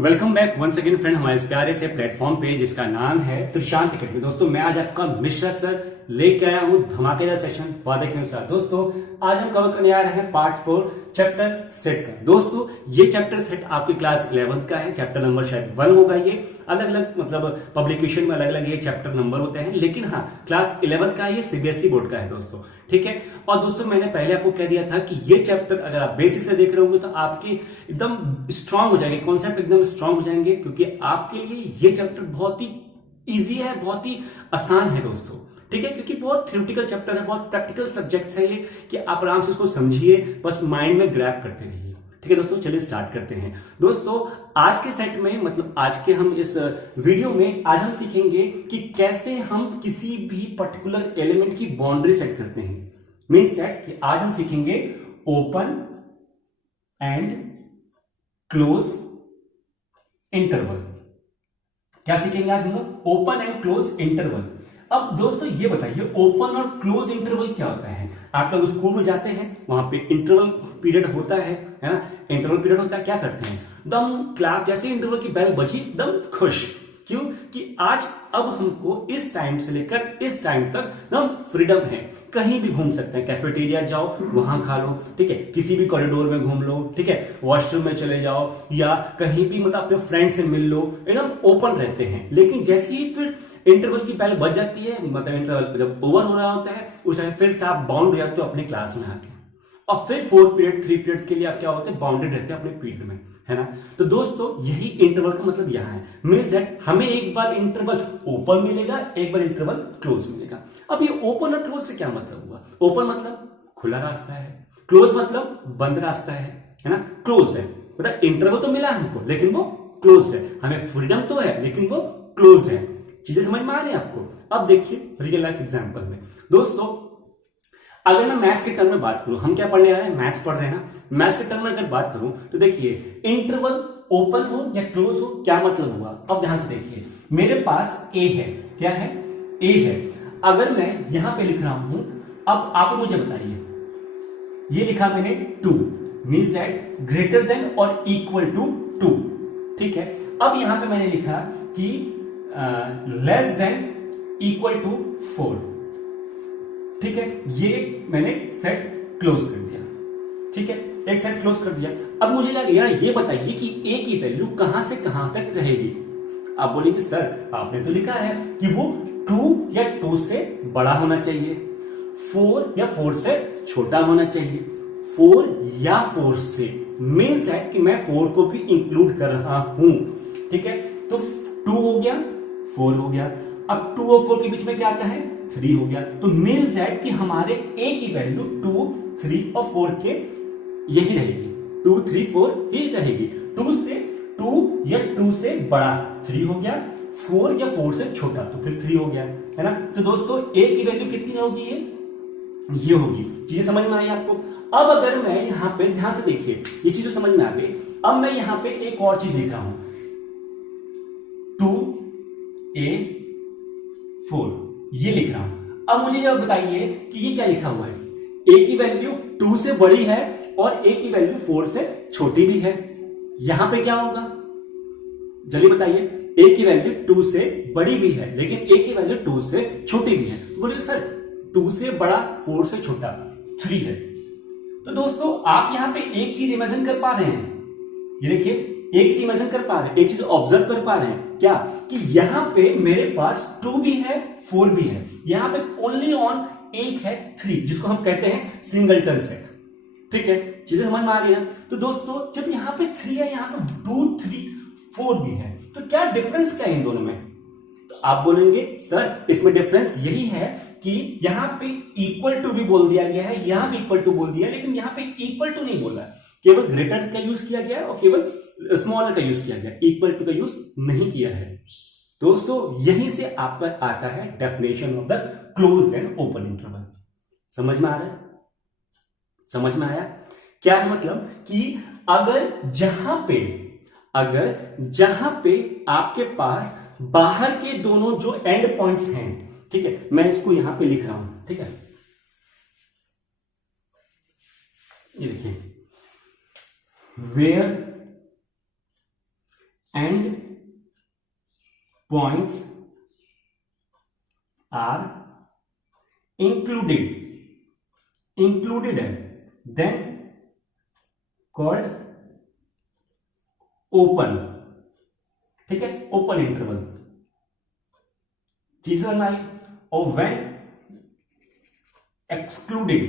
Welcome back once again friend हमारे इस प्यारे से प्लेटफॉर्म पे जिसका नाम है त्रिशांत अकेडमी। दोस्तों मैं आज आपका मिश्रा सर लेके आया हूं धमाकेदार सेशन वादे के अनुसार। दोस्तों आज हम कवर करने आ रहे हैं पार्ट 4 चैप्टर सेट का। दोस्तों ये चैप्टर सेट आपकी क्लास 11th का है। चैप्टर नंबर शायद 1 होगा। ये अलग अलग मतलब पब्लिकेशन में अलग अलग ये चैप्टर नंबर होते हैं, लेकिन हाँ क्लास 11th का ये सीबीएसई बोर्ड का है दोस्तों, ठीक है। और दोस्तों मैंने पहले आपको कह दिया था कि ये चैप्टर अगर आप बेसिक से देख रहे होंगे तो आपकी एकदम स्ट्रांग हो जाएंगे, कॉन्सेप्ट एकदम स्ट्रांग हो जाएंगे, क्योंकि आपके लिए ये चैप्टर बहुत ही इजी है, बहुत ही आसान है दोस्तों, ठीक है। क्योंकि बहुत थ्योरेटिकल चैप्टर है, बहुत प्रैक्टिकल सब्जेक्ट है ये, कि आप आराम से उसको समझिए, बस माइंड में ग्रैब करते रहिए, ठीक है दोस्तों। चलिए स्टार्ट करते हैं। दोस्तों आज के सेट में मतलब आज के हम इस वीडियो में आज हम सीखेंगे कि कैसे हम किसी भी पर्टिकुलर एलिमेंट की बाउंड्री सेट करते हैं। मीन्स दैट कि आज हम सीखेंगे ओपन एंड क्लोज इंटरवल। क्या सीखेंगे आज हम लोग? Open and close interval. अब दोस्तों ये बताइए ओपन और क्लोज इंटरवल क्या होता है? आप लोग स्कूल में जाते हैं, वहां पे इंटरवल पीरियड होता है ना? इंटरवल पीरियड होता है, क्या करते हैं दम क्लास जैसे इंटरवल की बेल बजी दम खुश। क्यों? कि आज अब हमको इस टाइम से लेकर इस टाइम तक हम फ्रीडम है, कहीं भी घूम सकते हैं। कैफेटेरिया जाओ वहां खा लो, ठीक है, किसी भी कॉरिडोर में घूम लो, ठीक है, वॉशरूम में चले जाओ या कहीं भी मतलब अपने फ्रेंड से मिल लो, एकदम ओपन रहते हैं। लेकिन जैसे ही फिर इंटरवल की पहले बच जाती है, मतलब इंटरवल जब ओवर हो रहा होता है उस टाइम फिर से आप बाउंड हो जाते हो अपने क्लास में आके, और फिर 4 पीरियड 3 पीरियड्स के लिए आप क्या होते हैं बाउंडेड रहते हैं अपने पीरियड में, है ना। तो दोस्तों यही इंटरवल का मतलब यहां है। मींस दैट हमें एक बार इंटरवल ओपन मिलेगा, एक बार इंटरवल क्लोज मिलेगा। अब ये ओपन और क्लोज से क्या मतलब हुआ? ओपन मतलब खुला रास्ता है, क्लोज मतलब बंद रास्ता है ना। क्लोज है मतलब इंटरवल तो मिला हमको लेकिन वो क्लोज है, हमें फ्रीडम तो है लेकिन वो क्लोज है। चीजें समझ में आ रही है आपको? अब देखिए रियल लाइफ एग्जांपल में दोस्तों, अगर मैं मैथ्स के टर्म में बात करूं, हम क्या पढ़ने आ रहे हैं? मैथ्स पढ़ रहे हैं ना। मैथ्स के टर्म में अगर बात करूं तो देखिए इंटरवल ओपन हो या क्लोज हो क्या मतलब हुआ? अब ध्यान से देखिए, मेरे पास ए है, क्या है? ए है। अगर मैं यहां पे लिख रहा हूं, अब आप मुझे बताइए, ये लिखा मैंने 2 मींस दैट ग्रेटर देन और इक्वल टू 2, ठीक है। अब यहां पे मैंने लिखा कि लेस देन इक्वल टू 4, ठीक है। ये मैंने सेट क्लोज कर दिया, ठीक है, एक सेट क्लोज कर दिया। अब मुझे यार ये बताइए कि ए की वैल्यू कहां से कहां तक रहेगी? आप बोलेंगे सर आपने तो लिखा है कि वो 2 या 2 से बड़ा होना चाहिए, 4 या 4 से छोटा होना चाहिए, 4 या 4 से मीन्स दैट कि मैं 4 को भी इंक्लूड कर रहा हूं, ठीक है। तो 2 हो गया, 4 हो गया, अब 2 और 4 के बीच में क्या आता है? 3 हो गया। तो मीन्स दैट कि हमारे ए की वैल्यू 2, 3 और 4 के यही रहेगी, 2, 3, 4 ही रहेगी। 2 या 2 से बड़ा 3 हो गया, 4 या 4 से छोटा तो फिर 3 हो गया, है ना। तो दोस्तों ए की वैल्यू कितनी होगी? ये होगी। चीजें समझ में आई आपको? अब अगर मैं यहां पे ध्यान से देखिए, ये चीज समझ में आ गई। अब मैं यहां पे एक और चीज लिख रहा हूं, 2a4 ये लिख रहा हूं। अब मुझे ये बताइए कि ये क्या लिखा हुआ है? a की वैल्यू 2 से बड़ी है और a की वैल्यू 4 से छोटी भी है। यहां पे क्या होगा जल्दी बताइए? a की वैल्यू 2 से बड़ी भी है लेकिन a की वैल्यू 2 से छोटी भी है। तो बोलिए सर 2 से बड़ा 4 से छोटा 3 है। तो दोस्तों आप यहां पे एक चीज इमेजिन कर पा रहे हैं, ये देखिए एक चीज इमेजिन कर पा रहे हैं, एक चीज ऑब्जर्व कर पा रहे हैं क्या? कि यहां पे मेरे पास 2 भी है 4 भी है, यहां पे ओनली ऑन एक है 3, जिसको हम कहते हैं सिंगलटन सेट, ठीक है। चीजें समझ में आ रही है? तो दोस्तों जब यहां पे 3 है, यहां पे 2, 3, 4 भी है, तो क्या डिफरेंस क्या है इन दोनों में? तो आप बोलेंगे सर इसमें डिफरेंस यही है कि यहां पे इक्वल टू भी बोल दिया गया है, यहां भी इक्वल टू बोल दिया, लेकिन यहां पे इक्वल टू नहीं बोला, केवल ग्रेटर का यूज किया गया है और केवल स्मॉलर का यूज किया गया, इक्वल टू का यूज नहीं किया है। दोस्तों यहीं से आपका आता है definition of the close and open interval. समझ में आ रहा है? समझ में आया? क्या है मतलब कि अगर जहां पे आपके पास बाहर के दोनों जो एंड पॉइंट्स हैं, ठीक है, मैं इसको यहां पे लिख रहा हूं, ठीक है, ये देखिए, where end points are included है देन कॉल्ड ओपन। ठीक है, ओपन इंटरवल। चीज समझ में आई। और व्हेन एक्सक्लूडेड,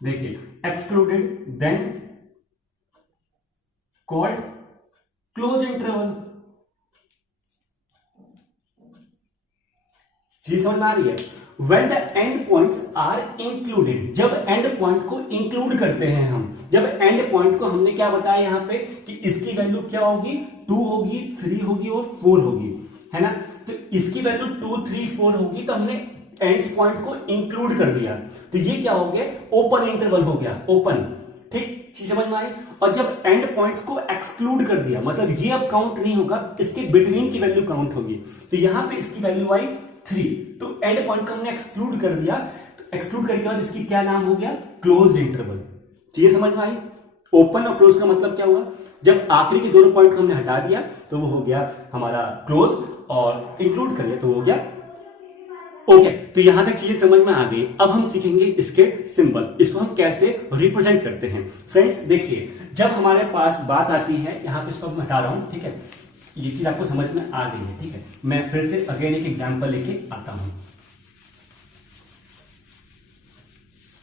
देखिए excluded then called close interval. चीज समझ में आ रही है। When the end points are included, जब एंड पॉइंट को इंक्लूड करते हैं हम, जब एंड पॉइंट को हमने क्या बताया यहां पे कि इसकी वैल्यू क्या होगी, 2 होगी, 3 होगी और 4 होगी, है ना। तो इसकी वैल्यू 2, 3, 4 होगी, तो हमने एंड पॉइंट को इंक्लूड कर दिया, तो ये क्या हो गया, ओपन इंटरवल हो गया, ओपन। ठीक, चीज समझ में आई। और जब एंड पॉइंट्स को एक्सक्लूड कर दिया, मतलब ये अब काउंट नहीं होगा, इसके बिटवीन की वैल्यू काउंट होगी, तो यहां पे इसकी वैल्यू आई 3, तो एंड पॉइंट को हमने एक्सक्लूड कर दिया, तो एक्सक्लूड करने के बाद इसकी क्या नाम हो गया, क्लोज इंटरवल। चीज समझ में आई। ओपन और क्लोज का मतलब क्या हुआ, जब आखिरी के दोनों पॉइंट को हमने हटा दिया तो वो हो गया हमारा क्लोज, और इंक्लूड कर लिया तो हो गया ओके। तो यहां तक चीजें समझ में आ गई। अब हम सीखेंगे इसके सिंबल, इसको हम कैसे रिप्रेजेंट करते हैं। फ्रेंड्स देखिए, जब हमारे पास बात आती है, यहां पे इसको मैं हटा रहा हूं, ठीक है, ये चीज आपको समझ में आ गई है, ठीक है। मैं फिर से अगेन एक एग्जांपल लेके आता हूं।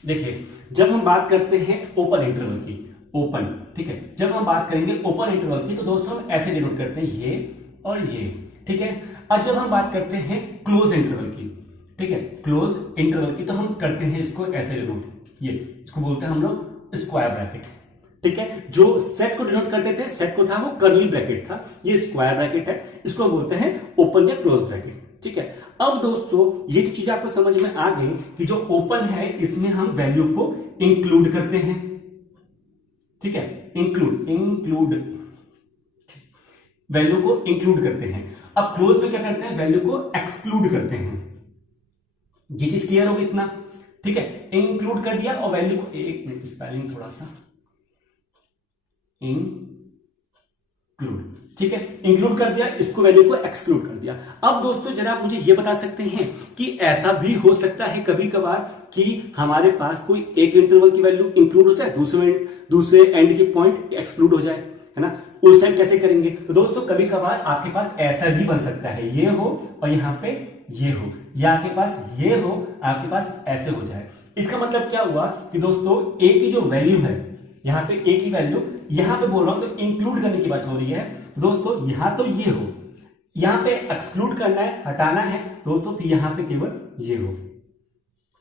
देखिए, जब हम बात करते हैं ओपन इंटरवल की, ओपन, ठीक है, जब हम बात करेंगे ओपन इंटरवल की, तो दोस्तों हम ऐसे डिनोट करते हैं, ये और ये, ठीक है। अब जब हम बात करते हैं क्लोज इंटरवल की, ठीक है, क्लोज इंटरवल की, तो हम करते हैं इसको ऐसे डिनोट, ये इसको बोलते हैं हम लोग स्क्वायर ब्रैकेट, ठीक है। जो सेट को डिनोट करते थे, सेट को था वो कर्ली ब्रैकेट था, ये स्क्वायर ब्रैकेट है, इसको बोलते हैं ओपन या क्लोज ब्रैकेट, ठीक है। अब दोस्तों ये जो चीज आपको समझ में आ गई कि जो ओपन है इसमें हम वैल्यू को इंक्लूड करते हैं, ठीक है, इंक्लूड वैल्यू को इंक्लूड करते हैं। अब क्लोज में क्या करते हैं, वैल्यू को एक्सक्लूड करते हैं। ये चीज क्लियर होगी इतना, ठीक है। इंक्लूड कर दिया और वैल्यू को, एक मिनट स्पेलिंग थोड़ा सा, इंक्लूड, ठीक है, इंक्लूड कर दिया, इसको वैल्यू को एक्सक्लूड कर दिया। अब दोस्तों जरा आप मुझे ये बता सकते हैं कि ऐसा भी हो सकता है कभी कभार कि हमारे पास कोई एक इंटरवल की वैल्यू इंक्लूड हो जाए, दूसरे एंड की पॉइंट एक्सक्लूड हो जाए, है ना। उस टाइम कैसे करेंगे, तो दोस्तों कभी कभार आपके पास ऐसा भी बन सकता है, ये हो और यहां पे ये हो, या आपके पास ये हो, आपके पास ऐसे हो जाए। इसका मतलब क्या हुआ कि दोस्तों ए की जो वैल्यू है, यहां पे ए की वैल्यू, यहां पे बोल रहा हूं तो इंक्लूड करने की बात हो रही है दोस्तों, यहां तो ये हो, यहां पे एक्सक्लूड करना है, हटाना है दोस्तों, फिर यहां पे केवल ये हो।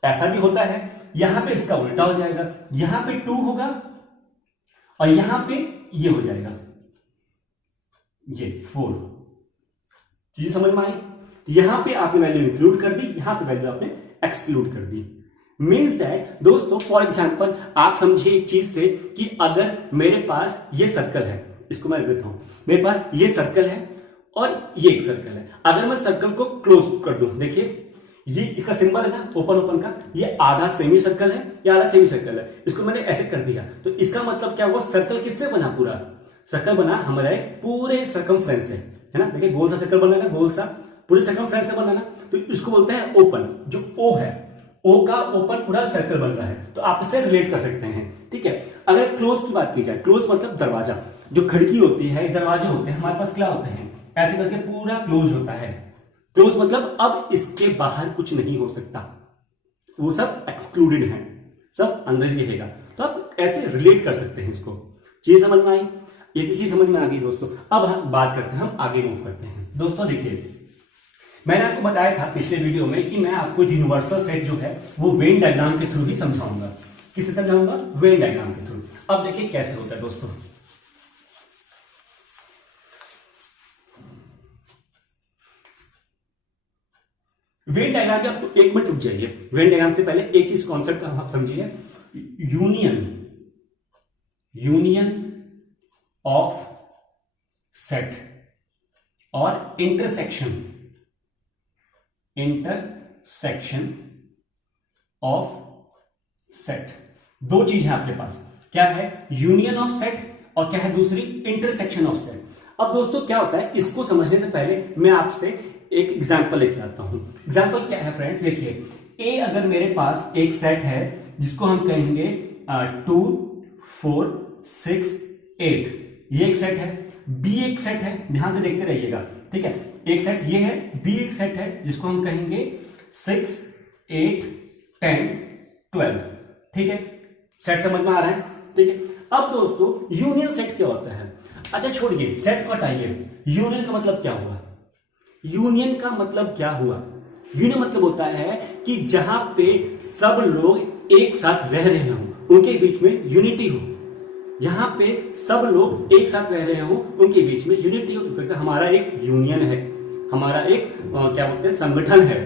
ऐसा भी होता है, यहां पे इसका उल्टा हो जाएगा, यहां पे 2 होगा और यहां पे ये हो जाएगा, ये 4। चीज समझ में आई। यहां पे आपने वैल्यू इंक्लूड कर दी, यहां पे वैल्यू आपने एक्सक्लूड कर दी। मीन्स दैट दोस्तों, फॉर एग्जाम्पल आप समझिए एक चीज से कि अगर मेरे पास ये सर्कल है, इसको मैं देता हूं, मेरे पास ये सर्कल है और ये एक सर्कल है, अगर मैं सर्कल को क्लोज कर दूं, देखिए ये इसका सिंबल है ना ओपन ओपन का, ये आधा सेमी सर्कल है, ये आधा सेमी सर्कल है, इसको मैंने ऐसे कर दिया, तो इसका मतलब क्या हुआ, सर्कल किससे बना, पूरा सर्कल बना हमारे पूरे सर्कमफ्रेंस से, है ना। देखिए गोल सा सर्कल बना ना, गोल सा पूरे सर्कमफ्रेंस से बना ना, तो इसको बोलते हैं ओपन। जो ओ है, ओ का ओपन पूरा सर्कल बन रहा है, तो आप इसे रिलेट कर सकते हैं, ठीक है। अगर क्लोज की बात की जाए, क्लोज मतलब दरवाजा, जो खिड़की होती है, दरवाजे होते हैं, हमारे पास क्या होते हैं, ऐसे करके पूरा क्लोज होता है। क्लोज मतलब अब इसके बाहर कुछ नहीं हो सकता, वो सब एक्सक्लूडेड है, सब अंदर ही रहेगा, तो आप ऐसे रिलेट कर सकते हैं इसको। चीज समझ में आई, ये चीज समझ में आ गई दोस्तों। अब हम बात करते हैं, हम आगे मूव करते हैं। दोस्तों देखिए, मैंने आपको बताया था पिछले वीडियो में कि मैं आपको यूनिवर्सल सेट जो है वो वेन डायग्राम के थ्रू ही समझाऊंगा। किससे समझाऊंगा, वेन डायग्राम के थ्रू। अब देखिए कैसे होता है दोस्तों। वेन डायग्राम के आपको एक मिनट रुक जाइए। वेन डायग्राम से पहले एक चीज कॉन्सेप्ट आप समझिए, यूनियन ऑफ सेट और इंटरसेक्शन ऑफ सेट, दो चीज है आपके पास। क्या है, यूनियन ऑफ सेट और क्या है दूसरी, इंटरसेक्शन ऑफ सेट। अब दोस्तों क्या होता है, इसको समझने से पहले मैं आपसे एक एग्जांपल लेके आता हूं। एग्जांपल क्या है फ्रेंड्स, देखिए ए अगर मेरे पास एक सेट है जिसको हम कहेंगे 2 4 6 8, ये एक सेट है। बी एक सेट है, ध्यान से देखते रहिएगा, ठीक है। एक सेट ये है, बी एक सेट है जिसको हम कहेंगे 6 8 10 12, ठीक है। सेट समझ में आ रहा है, ठीक है। अब दोस्तों यूनियन सेट क्या होता है, अच्छा छोड़िए सेट को हटाइए, यूनियन का मतलब क्या हुआ। यूनियन का मतलब क्या हुआ, यूनियन मतलब होता है कि जहां पे सब लोग एक साथ रह रहे हो, उनके बीच में यूनिटी हो। जहां पे सब लोग एक साथ रह रहे हो, उनके बीच में यूनिटी हो, तो हमारा एक यूनियन है, हमारा एक क्या बोलते हैं, संगठन है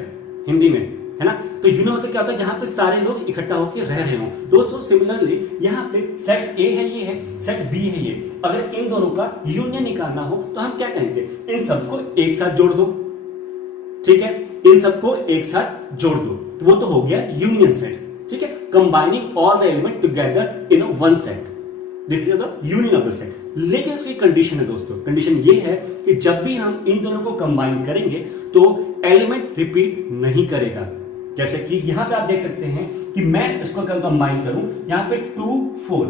हिंदी में, है ना। तो यूनियन मतलब क्या होता है, जहां पे सारे लोग इकट्ठा होकर रह रहे हो। दोस्तों सिमिलरली यहाँ पे सेट ए है, ये है, सेट बी है ये। अगर इन दोनों का यूनियन निकालना हो तो हम क्या कहेंगे, इन सबको एक साथ जोड़ दो, ठीक है। इन सबको एक साथ जोड़ दो, तो वो तो हो गया यूनियन सेट, ठीक है। Combining all the element together in one set, this is the union of the set. लेकिन उसकी कंडीशन है दोस्तों, कंडीशन ये है कि जब भी हम इन दोनों को कंबाइन करेंगे तो एलिमेंट रिपीट नहीं करेगा। जैसे कि यहां पे आप देख सकते हैं कि मैं इसको कंबाइन करूं, यहां पे 2 4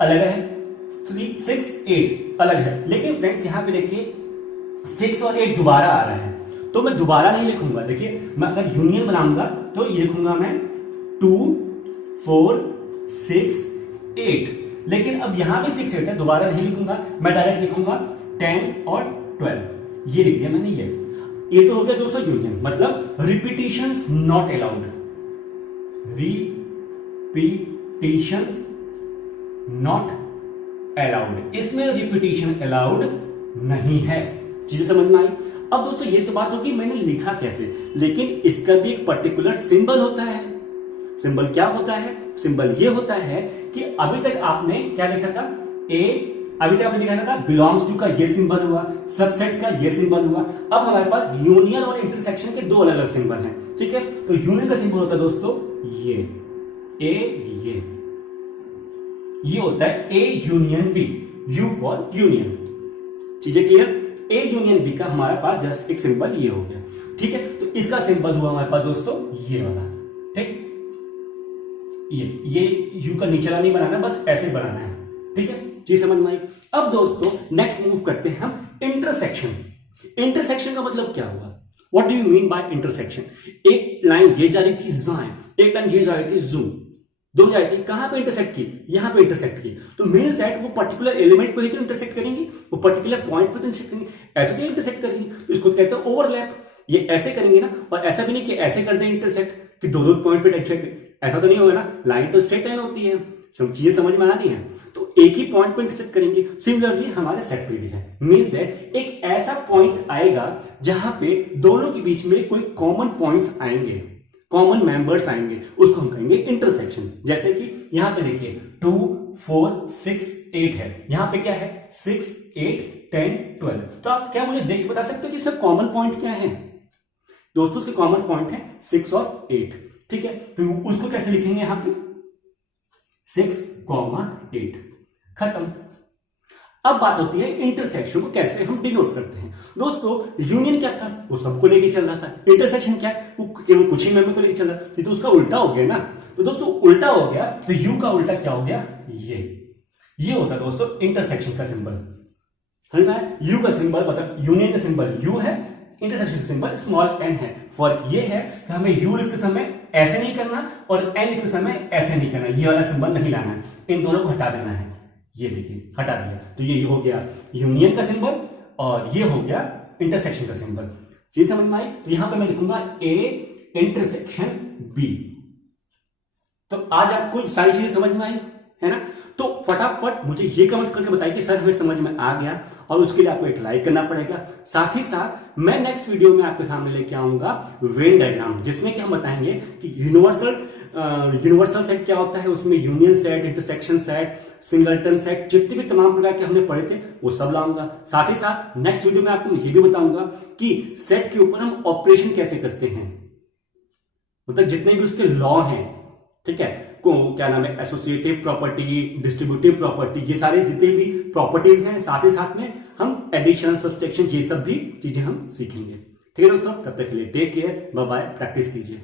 अलग है, 3 6 8 अलग है। लेकिन फ्रेंड्स यहां पे देखिए 6 और 8 दोबारा आ रहा है, तो मैं दोबारा नहीं लिखूंगा। देखिए मैं अगर यूनियन बनाऊंगा तो ये लिखूंगा मैं 2 4 6 8, लेकिन अब यहां भी 6 8 है, दोबारा नहीं लिखूंगा, मैं डायरेक्ट लिखूंगा 10 और 12, ये लिख दिया मैंने। ये तो हो गया दोस्तों यूनियन, मतलब repetitions not allowed, repetitions not allowed, इसमें रिपीटिशन अलाउड नहीं है। चीजें समझ में आई। अब दोस्तों ये तो बात होगी मैंने लिखा कैसे, लेकिन इसका भी एक पर्टिकुलर सिंबल होता है। सिंबल क्या होता है, सिंबल ये होता है कि अभी तक आपने क्या लिखा था, ए, अभी तक आपने लिखा था बिलोंग्स टू का ये सिंबल हुआ, सबसेट का ये सिंबल हुआ। अब हमारे पास यूनियन और इंटरसेक्शन के दो अलग अलग सिंबल हैं, ठीक है। तो यूनियन का सिंबल होता है दोस्तों ये ए, ये होता है A union B, U for union. चीजें क्लियर, ए यूनियन बी का हमारे पास जस्ट एक सिंबल ये हो गया, ठीक है। तो इसका सिंबल हुआ हमारे पास दोस्तों ये वाला, ठीक। ये यू का नीचे वाला नहीं बनाना, बस ऐसे बनाना है, ठीक है। जी समझ में आई। अब दोस्तों नेक्स्ट मूव करते हैं हम इंटरसेक्शन। इंटरसेक्शन का मतलब क्या हुआ, what do you mean by intersection. एक लाइन ये जा रही थी जाए, एक लाइन ये जा रही थी जू, दोनों जा रही थी, कहां पे इंटरसेक्ट की, यहां पे इंटरसेक्ट की। तो मीन्स दैट वो पर्टिकुलर एलिमेंट पे ही तो इंटरसेक्ट करेंगी, वो पर्टिकुलर पॉइंट पे तो इंटरसेक्ट करेंगे, ऐसे भी इंटरसेक्ट करेंगी, तो इसको कहते हैं ओवरलैप। ये ऐसे करेंगे ना, और ऐसा भी नहीं कि ऐसे कर दे इंटरसेक्ट कि दो पॉइंट पे इंटरसेक्ट, ऐसा तो नहीं होगा ना। लाइन तो स्ट्रेट लाइन होती है, सब चीजें समझ में आ रही हैं, तो एक ही पॉइंट पे इंटरसेक्ट करेंगे। सिमिलरली हमारे सेट पे भी है, मींस दैट एक ऐसा पॉइंट आएगा जहां पे दोनों के बीच में कोई कॉमन पॉइंट्स आएंगे, कॉमन मेंबर्स आएंगे, उसको हम कहेंगे इंटरसेक्शन। जैसे कि यहां पे देखिए 2 4 6 8 है, यहां पे क्या है 6 8 10 12। तो आप क्या मुझे देख के बता सकते हो कि इसमें कॉमन पॉइंट क्या है। दोस्तों उसके कॉमन पॉइंट है 6 और 8, ठीक है। तो उसको कैसे लिखेंगे, यहां पे 6, 8, खत्म। अब बात होती है इंटरसेक्शन को कैसे हम डिनोट करते हैं। दोस्तों यूनियन क्या था, वो सबको लेके चल रहा था। इंटरसेक्शन क्या है, वो केवल कुछ ही मेंबर को लेके चल रहा था। तो उसका उल्टा हो गया ना। तो दोस्तों उल्टा हो गया, तो यू का उल्टा क्या हो गया, ये होता है दोस्तों इंटरसेक्शन का सिंबल। समझ में, यू का सिंबल मतलब यूनियन का सिंबल यू है, इंटरसेक्शन का सिंबल स्मॉल एन है। फर्क ये है कि हमें यू लिखते समय ऐसे नहीं करना और एन लिखते समय ऐसे नहीं करना, ये वाला सिंबल नहीं लाना है, इन दोनों को हटा देना है। ये देखिए हटा दिया, तो ये हो गया यूनियन का सिंबल और ये हो गया इंटरसेक्शन का सिंबल। चीज समझ में आई। तो यहां पे मैं लिखूंगा ए इंटरसेक्शन बी। तो आज आपको सारी चीजें समझ में आई है ना। तो फटाफट मुझे ये कमेंट करके बताइए कि सर हमें समझ में आ गया, और उसके लिए आपको एक लाइक करना पड़ेगा। साथ ही साथ मैं नेक्स्ट वीडियो में आपके सामने लेके आऊंगा वेन डायग्राम, जिसमें कि हम बताएंगे कि यूनिवर्सल सेट क्या होता है, उसमें union set, intersection set, singleton set, जितने भी तमाम प्रकार के हमने पढ़े थे वो सब लाऊंगा। साथ ही साथ नेक्स्ट वीडियो में आपको ये भी बताऊंगा कि सेट के ऊपर हम ऑपरेशन कैसे करते हैं, मतलब जितने भी उसके लॉ हैं, ठीक है, को क्या नाम है एसोसिएटिव प्रॉपर्टी, डिस्ट्रीब्यूटिव प्रॉपर्टी, ये सारे जितने भी प्रॉपर्टीज हैं, साथ ही साथ में हम एडिशन, सब्सट्रैक्शन, ये सब भी चीजें हम सीखेंगे। ठीक है दोस्तों, तब तक के लिए take care, bye bye, practice कीजिए।